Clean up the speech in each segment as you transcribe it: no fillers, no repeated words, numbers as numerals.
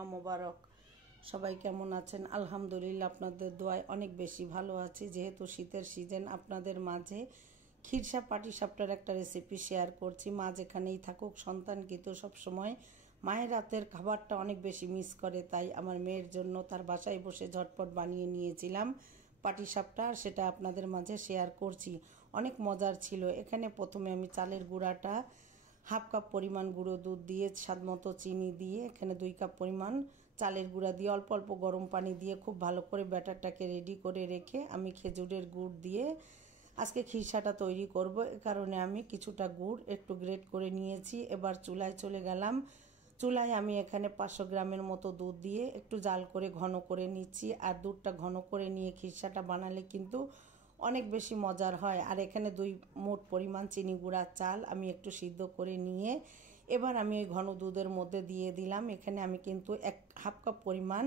জুম্মা মোবারক। সবাই কেমন আছেন? আলহামদুলিল্লাহ আপনাদের দোয়ায় অনেক বেশি ভালো আছি। যেহেতু শীতের সিজন, আপনাদের মাঝে খিরসা পাটিসাপটার একটা রেসিপি শেয়ার করছি। মা যেখানেই থাকুক, সন্তান কিন্তু সবসময় মায়ের হাতের খাবারটা অনেক বেশি মিস করে। তাই আমার মেয়ের জন্য তার বাসায় বসে ঝটপট বানিয়ে নিয়েছিলাম পাটিসাপটা, আর সেটা আপনাদের মাঝে শেয়ার করছি। অনেক মজার ছিল। এখানে প্রথমে আমি চালের গুঁড়াটা হাফ কাপ পরিমাণ গুঁড়ো দুধ দিয়ে, স্বাদ মতো চিনি দিয়ে, এখানে 2 কাপ পরিমাণ চালের গুঁড়া দিয়ে অল্প অল্প গরম পানি দিয়ে খুব ভালো করে ব্যাটারটাকে রেডি করে রেখে আমি খেজুরের গুড় দিয়ে আজকে খিরসাটা তৈরি করব। এ কারণে আমি কিছুটা গুড় একটু গ্রেট করে নিয়েছি। এবার চুলায় চলে গেলাম। চুলায় আমি এখানে 500 গ্রামের মতো দুধ দিয়ে একটু জাল করে ঘন করে নিচ্ছি। আর দুধটা ঘন করে নিয়ে খিরসাটা বানালে কিন্তু অনেক বেশি মজার হয়। আর এখানে 2 মুঠ পরিমাণ চিনি গুঁড়া চাল আমি একটু সিদ্ধ করে নিয়ে এবার আমি ওই ঘন দুধের মধ্যে দিয়ে দিলাম। এখানে আমি কিন্তু হাফ কাপ পরিমাণ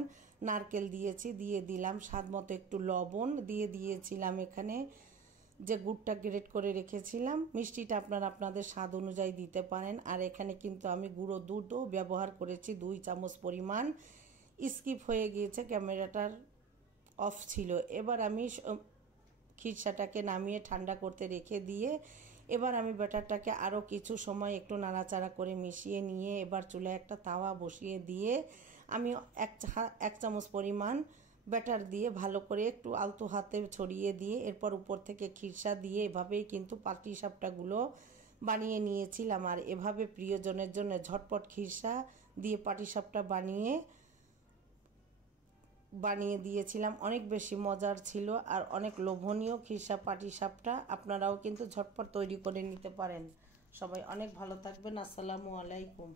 নারকেল দিয়েছি, দিয়ে দিলাম স্বাদ মতো একটু লবণ, দিয়ে দিয়েছিলাম এখানে যে গুড়টা গ্রেট করে রেখেছিলাম। মিষ্টিটা আপনারা আপনাদের স্বাদ অনুযায়ী দিতে পারেন। আর এখানে কিন্তু আমি গুঁড়ো দুধও ব্যবহার করেছি 2 চামচ পরিমাণ। স্কিপ হয়ে গিয়েছে, ক্যামেরাটার অফ ছিল। এবার আমি খিরসাটাকে নামিয়ে ঠান্ডা করতে রেখে দিয়ে এবার আমি ব্যাটারটাকে আরও কিছু সময় একটু নাড়াচাড়া করে মিশিয়ে নিয়ে এবার চুলায় একটা তাওয়া বসিয়ে দিয়ে আমি 1 চামচ পরিমাণ ব্যাটার দিয়ে ভালো করে একটু আলতো হাতে ছড়িয়ে দিয়ে এরপর উপর থেকে খিরসা দিয়ে এভাবেই কিন্তু পাটিসাপটাগুলো বানিয়ে নিয়েছিলাম। আর এভাবে প্রিয়জনের জন্য ঝটপট খিরসা দিয়ে পাটিসাপটা বানিয়ে দিয়েছিলাম। অনেক বেশি মজার ছিল আর অনেক লোভনীয় খিরসা পাটিসাপটা। আপনারাও কিন্তু ঝটপট তৈরি করে নিতে পারেন। সবাই অনেক ভালো থাকবেন। আসসালামু আলাইকুম।